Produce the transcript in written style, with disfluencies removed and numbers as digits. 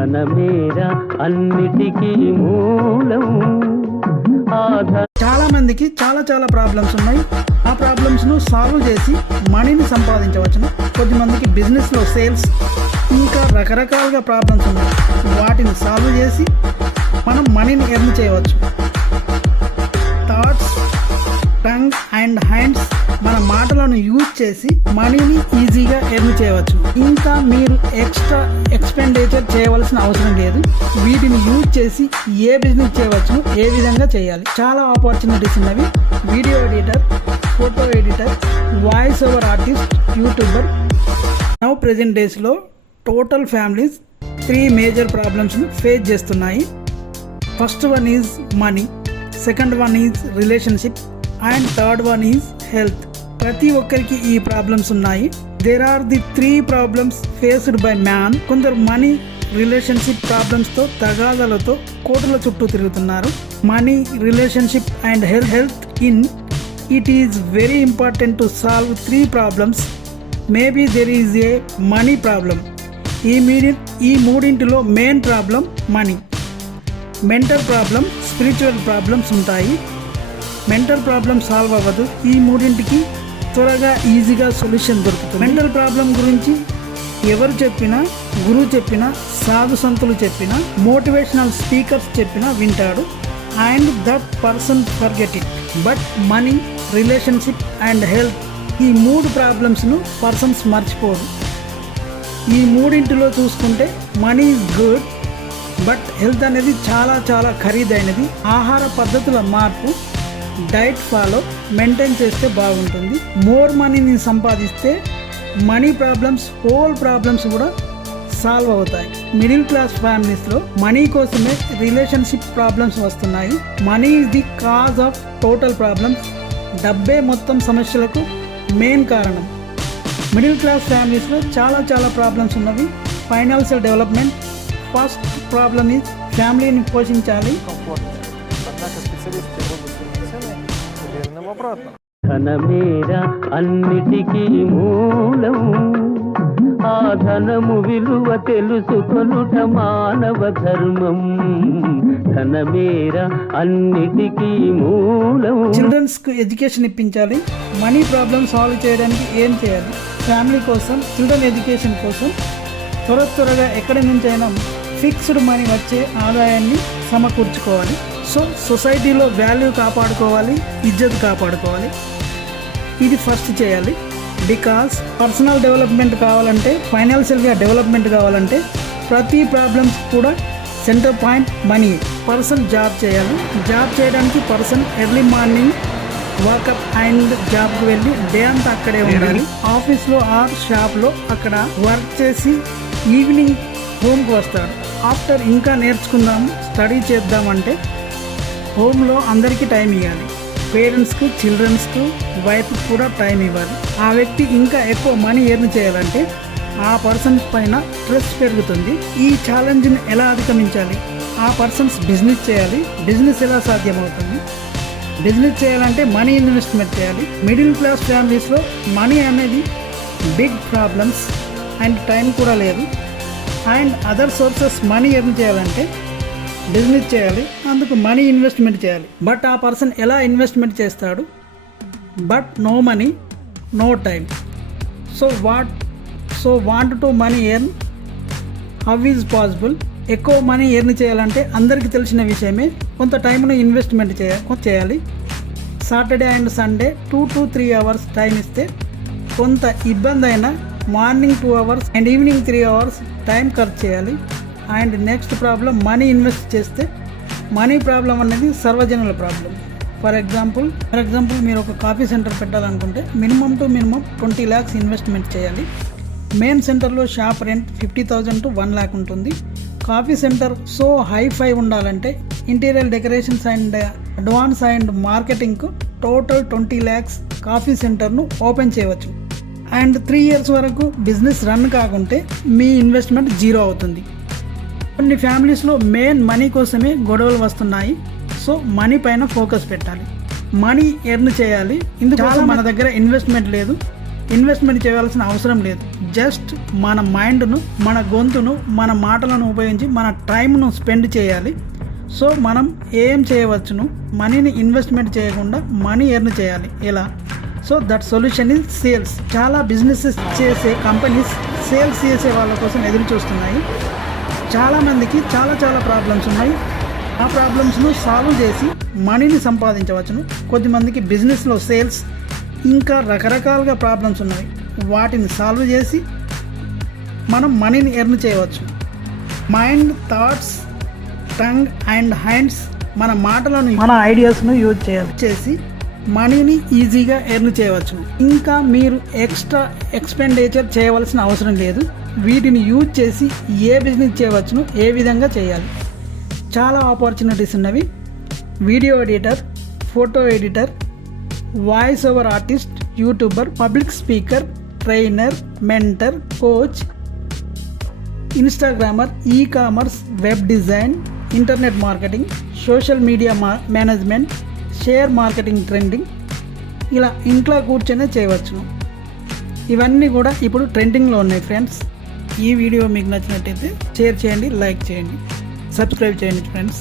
ధనమేరా అన్నిటికీ మూలం. చాలా మందికి చాలా ప్రాబ్లమ్స్ ఉన్నాయి. ఆ ప్రాబ్లమ్స్ను సాల్వ్ చేసి మనీని సంపాదించవచ్చును. కొద్దిమందికి బిజినెస్లో సేల్స్ ఇంకా రకరకాలుగా ప్రాబ్లమ్స్ ఉన్నాయి. వాటిని సాల్వ్ చేసి మనం మనీని ఎర్న్ చేయవచ్చు. థాట్స్, టంగ్ అండ్ హ్యాండ్స్ మన మాటలను యూజ్ చేసి మనీని ఈజీగా ఎర్న్ చేయవచ్చు. ఇంకా మీరు ఎక్స్ట్రా ఎక్స్పెండిచర్ చేయవలసిన అవసరం లేదు. వీటిని యూజ్ చేసి ఏ బిజినెస్ చేయవచ్చు, ఏ విధంగా చేయాలి. చాలా ఆపర్చునిటీస్ ఉన్నవి. Video editor, photo editor, voice over artist, YouTuber. Now present డేస్లో టోటల్ ఫ్యామిలీస్ 3 మేజర్ ప్రాబ్లమ్స్ను ఫేస్ చేస్తున్నాయి. First one is money, second one is relationship and third one is health. ప్రతి ఒక్కరికి ఈ ప్రాబ్లమ్స్ ఉన్నాయి. There are the 3 problems faced by man. కొందరు money, relationship ప్రాబ్లమ్స్తో తగాదాలతో కోటల చుట్టూ తిరుగుతున్నారు. Money, relationship and health in it is very important to solve 3 problems. Maybe there is a money problem. ఈ మూడింటిలో main problem money. Mental problem, spiritual problems ఉంటాయి. Mental problem solve అవ్వదు. ఈ మూడింటికి త్వరగా ఈజీగా సొల్యూషన్ దొరుకుతుంది. మెంటల్ ప్రాబ్లం గురించి ఎవరు చెప్పినా, గురువు చెప్పినా, సాధు సంతులు చెప్పినా, మోటివేషనల్ స్పీకర్స్ చెప్పినా వింటాడు. And that person forget it. But money, relationship and health, ఈ 3 ప్రాబ్లమ్స్ను పర్సన్స్ మర్చిపోరు. ఈ మూడింటిలో చూసుకుంటే money is good, but health అనేది చాలా ఖరీదైనది. ఆహార పద్ధతుల మార్పు, డైట్ ఫాలో, మెయింటైన్ చేస్తే బాగుంటుంది. మోర్ మనీని సంపాదిస్తే మనీ ప్రాబ్లమ్స్, హోల్ ప్రాబ్లమ్స్ కూడా సాల్వ్ అవుతాయి. మిడిల్ క్లాస్ ఫ్యామిలీస్లో మనీ కోసమే రిలేషన్షిప్ ప్రాబ్లమ్స్ వస్తున్నాయి. Money is the cause of total problems. డబ్బే మొత్తం సమస్యలకు మెయిన్ కారణం. మిడిల్ క్లాస్ ఫ్యామిలీస్లో చాలా ప్రాబ్లమ్స్ ఉన్నవి. Financial development. First problem is ఫ్యామిలీని పోషించాలి. ధనమేరా అన్నిటికీ మూలం. ఆ ధనము విలువ తెలుసుకొనుట మానవ ధర్మం. ధనమేరా అన్నిటికీ మూలం. చిల్డ్రన్స్ కు ఎడ్యుకేషన్ ఇప్పించాలి. మనీ ప్రాబ్లమ్ సాల్వ్ చేయడానికి ఏం చేయాలి? ఫ్యామిలీ కోసం, చిల్డ్రన్ ఎడ్యుకేషన్ కోసం త్వరగా ఎక్కడి నుంచైనా ఫిక్స్డ్ మనీ వచ్చే ఆదాయాన్ని సమకూర్చుకోవాలి. సో సొసైటీలో వాల్యూ కాపాడుకోవాలి, ఇజ్జత్ కాపాడుకోవాలి. ఇది ఫస్ట్ చేయాలి. బికాస్ పర్సనల్ డెవలప్మెంట్ కావాలంటే, ఫైనాన్షియల్గా డెవలప్మెంట్ కావాలంటే ప్రతి ప్రాబ్లమ్స్ కూడా centre point money. Person job చేయాలి. జాబ్ చేయడానికి పర్సన్ ఎర్లీ మార్నింగ్ వాకప్ అండ్ జాబ్కి వెళ్ళి డే అంతా అక్కడే ఉండాలి. ఆఫీస్లో ఆర్ షాప్లో అక్కడ వర్క్ చేసి ఈవినింగ్ హోమ్కి వస్తాడు. ఆఫ్టర్ ఇంకా నేర్చుకుందాం, స్టడీ చేద్దామంటే హోమ్లో అందరికీ టైం ఇవ్వాలి. పేరెంట్స్కు, చిల్డ్రన్స్కు, వైఫ్కి కూడా టైం ఇవ్వాలి. ఆ వ్యక్తి ఇంకా ఎక్కువ మనీ ఎర్న్ చేయాలంటే ఆ పర్సన్ పైన స్ట్రెస్ పెరుగుతుంది. ఈ ఛాలెంజ్ని ఎలా అధిగమించాలి? ఆ పర్సన్స్ బిజినెస్ చేయాలి. బిజినెస్ ఎలా సాధ్యమవుతుంది? బిజినెస్ చేయాలంటే మనీ ఇన్వెస్ట్మెంట్ చేయాలి. మిడిల్ క్లాస్ ఫ్యామిలీస్లో మనీ అనేది బిగ్ ప్రాబ్లమ్స్ అండ్ టైం కూడా లేదు. And other sources money earn చేయాలంటే బిజినెస్ చేయాలి. అందుకు మనీ ఇన్వెస్ట్మెంట్ చేయాలి. బట్ ఆ పర్సన్ ఎలా ఇన్వెస్ట్మెంట్ చేస్తాడు? But no money, no time. So want to money earn, how is possible? ఎక్కువ మనీ ఎర్న్ చేయాలంటే అందరికీ తెలిసిన విషయమే. కొంత టైంను ఇన్వెస్ట్మెంట్ చేయాలి. Saturday and Sunday 2 to 3 hours time ఇస్తే కొంత ఇబ్బంది అయినా morning 2 hours and evening 3 hours time ఖర్చు చేయాలి. And next problem, money invest చేస్తే మనీ ప్రాబ్లం అనేది సర్వజనుల ప్రాబ్లం. ఫర్ ఎగ్జాంపుల్ మీరు ఒక కాఫీ సెంటర్ పెట్టాలనుకుంటే మినిమం 20 lakhs ఇన్వెస్ట్మెంట్ చేయాలి. మెయిన్ సెంటర్లో షాప్ రెంట్ 50,000 to 1 lakh ఉంటుంది. కాఫీ సెంటర్ సో హైఫై ఉండాలంటే interior decorations and advance and మార్కెటింగ్కు టోటల్ 20 lakhs కాఫీ సెంటర్ను ఓపెన్ చేయవచ్చు. అండ్ 3 years వరకు బిజినెస్ రన్ కాకుంటే మీ ఇన్వెస్ట్మెంట్ 0 అవుతుంది. కొన్ని ఫ్యామిలీస్లో మెయిన్ మనీ కోసమే గొడవలు వస్తున్నాయి. సో మనీ పైన ఫోకస్ పెట్టాలి. మనీ ఎర్న్ చేయాలి. ఇందుకోసం మన దగ్గర ఇన్వెస్ట్మెంట్ లేదు. ఇన్వెస్ట్మెంట్ చేయాల్సిన అవసరం లేదు. జస్ట్ మన మైండ్ను, మన గొంతును, మన మాటలను ఉపయోగించి మన టైంను స్పెండ్ చేయాలి. సో మనం ఏం చేయవచ్చును, మనీని ఇన్వెస్ట్మెంట్ చేయకుండా మనీ ఎర్న్ చేయాలి. ఎలా? So that solution is sales. చాలా బిజినెసెస్ చేసే కంపెనీస్ సేల్స్ చేసే వాళ్ళ కోసం ఎదురు చూస్తున్నాయి. చాలామందికి చాలా ప్రాబ్లమ్స్ ఉన్నాయి. ఆ ప్రాబ్లమ్స్ను సాల్వ్ చేసి మనీని సంపాదించవచ్చును. కొద్దిమందికి బిజినెస్లో సేల్స్ ఇంకా రకరకాలుగా ప్రాబ్లమ్స్ ఉన్నాయి. వాటిని సాల్వ్ చేసి మనం మనీని ఎర్న్ చేయవచ్చు. Mind, thoughts, tongue and hands మన మాటలను, మన ఐడియాస్ను యూజ్ చేసి మనీని ఈజీగా ఎర్న్ చేయవచ్చు. ఇంకా మీరు ఎక్స్ట్రా ఎక్స్పెండిచర్ చేయవలసిన అవసరం లేదు. వీటిని యూజ్ చేసి ఏ బిజినెస్ చేయవచ్చును, ఏ విధంగా చేయాలి. చాలా ఆపర్చునిటీస్ ఉన్నవి. Video editor, photo editor, voice over artist, YouTuber, public speaker, trainer, mentor, coach, Instagrammer, ecommerce, web design, internet marketing, social media management, share marketing, trending, ఇలా ఇంట్లో కూర్చొనే చేయవచ్చును. ఇవన్నీ కూడా ఇప్పుడు ట్రెండింగ్లో ఉన్నాయి ఫ్రెండ్స్. ఈ వీడియో మీకు నచ్చినట్టయితే షేర్ చేయండి, లైక్ చేయండి, సబ్స్క్రైబ్ చేయండి ఫ్రెండ్స్.